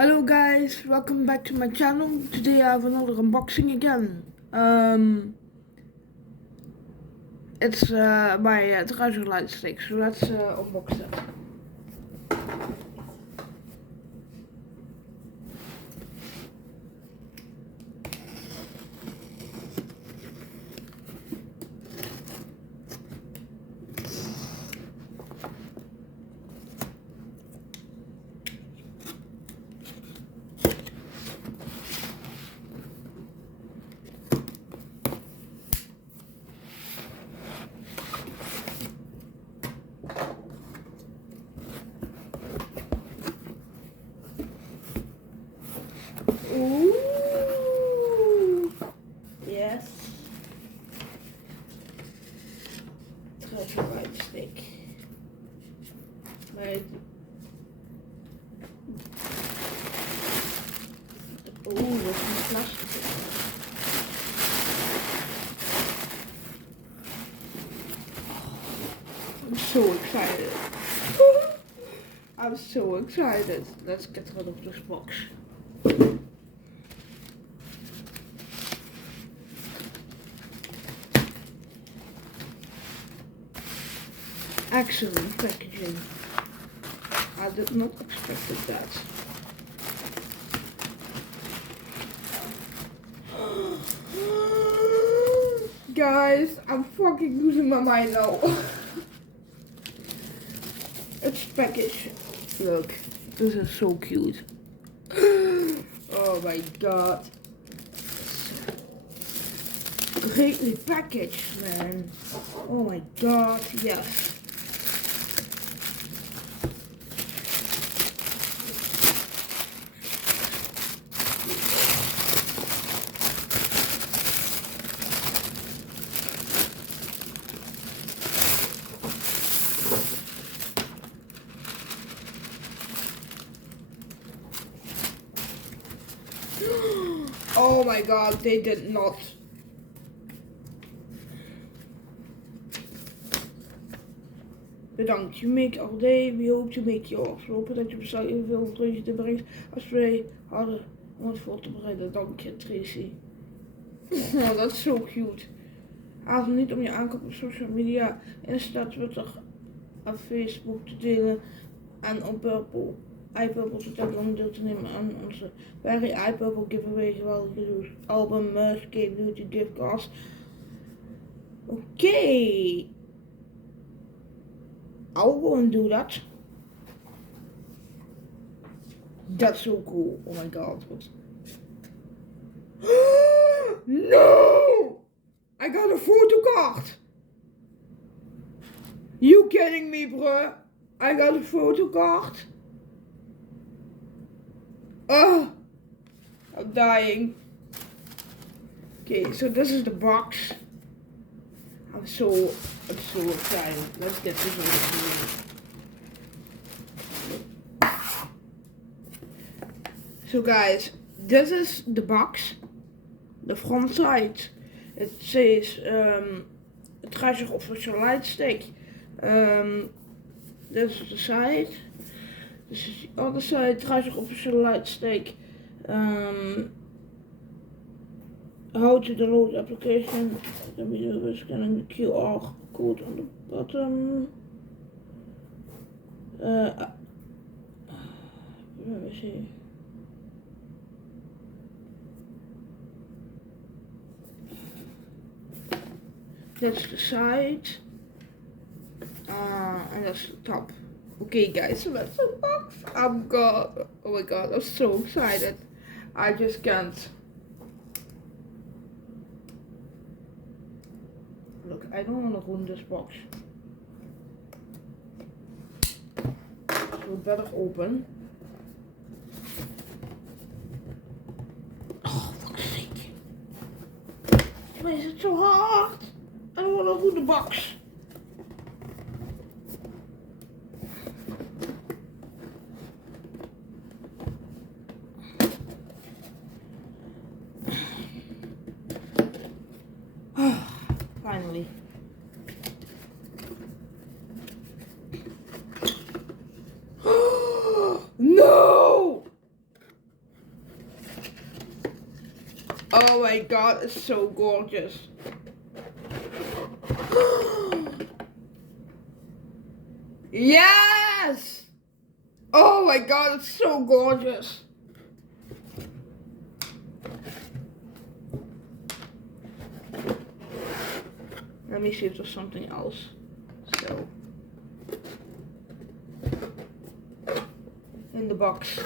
Hello guys, welcome back to my channel. Today I have another unboxing again. It's my trouser Lightstick, so let's unbox it. Ooh, yes. Trouser Lightstick. My oh, wat een plastic. I'm so excited. I'm so excited. Let's get rid of this box. Excellent packaging. I did not expect that. Guys, I'm fucking losing my mind now. It's packaged. Look, this is so cute. Oh my god. Greatly packaged, man. Oh my god, yes. Oh my god, they did not. Bedankt, je make our day. We hope to make yours. We hopen dat je besluit evenveel vreugde te brengt als wij hadden om het voor te bereiden. Dank je, Tracy. Oh, dat is zo cute. Haal niet om je aankoop op social media, Insta, Twitter en Facebook te delen en op iPurple te taggen om deel te nemen aan onze Very iPurple giveaway, geweldige album, merch, K-beauty, gift cards. Okay. I'll go and do that. That's so cool. Oh my god. No! I got a photo card. You kidding me, bro? I got a photo card. Oh, I'm dying. Okay, so this is the box. I'm so excited. Let's get this over. So guys, this is the box. The front side. It says Treasure Official Lightstick. This is the side. This is the other side. Treasure Official Lightstick. How to download the application. The video is scanning the QR code on the bottom. Let me see. That's the side. And that's the top. Okay guys, so that's the box. Oh my god, I'm so excited. I just can't. Look, I don't want to ruin this box. So better open. Oh, fuck's sake. Why is it so hard? I don't want to ruin the box. Finally. No! Oh my god, it's so gorgeous. Yes! Oh my god, it's so gorgeous. Let me see if there's something else. So, in the box.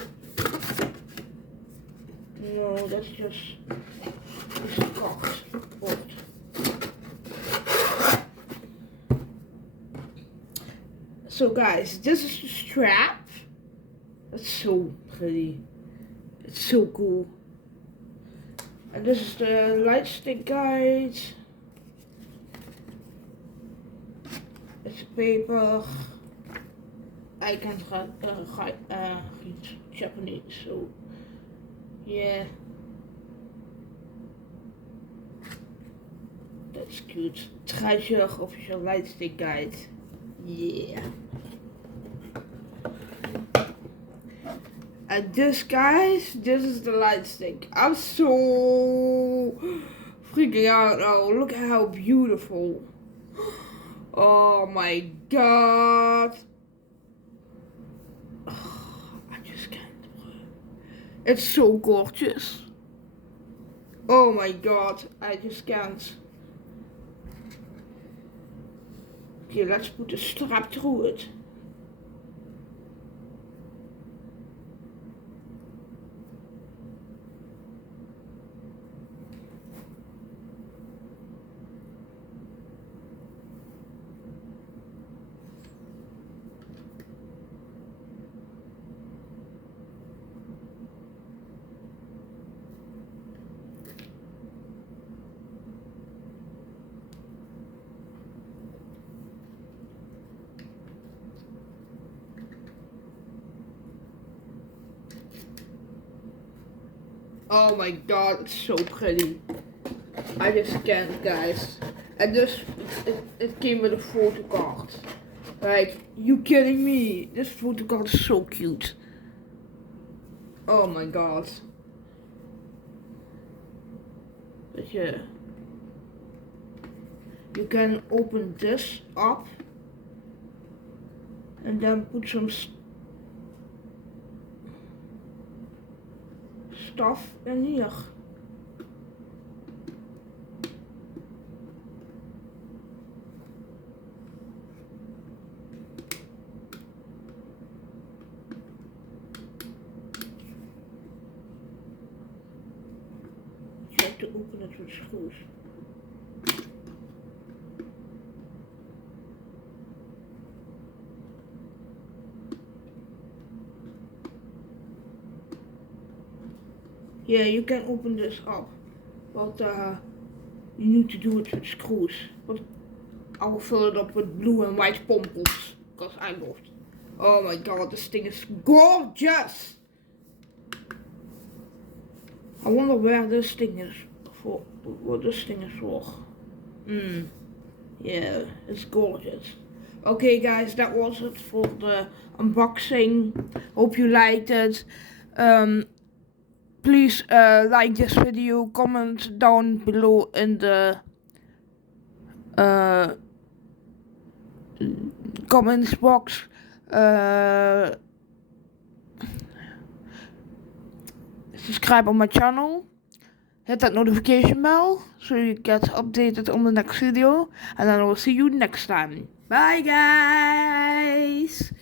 No, that's just this box. So guys, this is the strap. That's so pretty. It's so cool. And this is the Lightstick guide. It's paper. I can't read Japanese, so yeah. That's cute. Treasure official Lightstick guide. Yeah. And this, guys, this is the Lightstick. I'm so freaking out now. Look at how beautiful. Oh my god. Oh, I just can't. It's so gorgeous. Oh my god, I just can't. Okay, let's put a strap through it. Oh my god, it's so pretty. I just can't, guys. And this, it came with a photo card. Like, you kidding me? This photo card is so cute. Oh my god. But yeah. You can open this up. And then put some stuff in here. You have to open it with screws. Yeah, you can open this up, but you need to do it with screws. But I will fill it up with blue and white pom-poms, because I love it. Oh my god, this thing is gorgeous! I wonder where this thing is for, what this thing is for. Yeah, it's gorgeous. Okay guys, that was it for the unboxing. Hope you liked it. Please like this video, comment down below in the comments box. Subscribe on my channel. Hit that notification bell so you get updated on the next video. And then I will see you next time. Bye guys!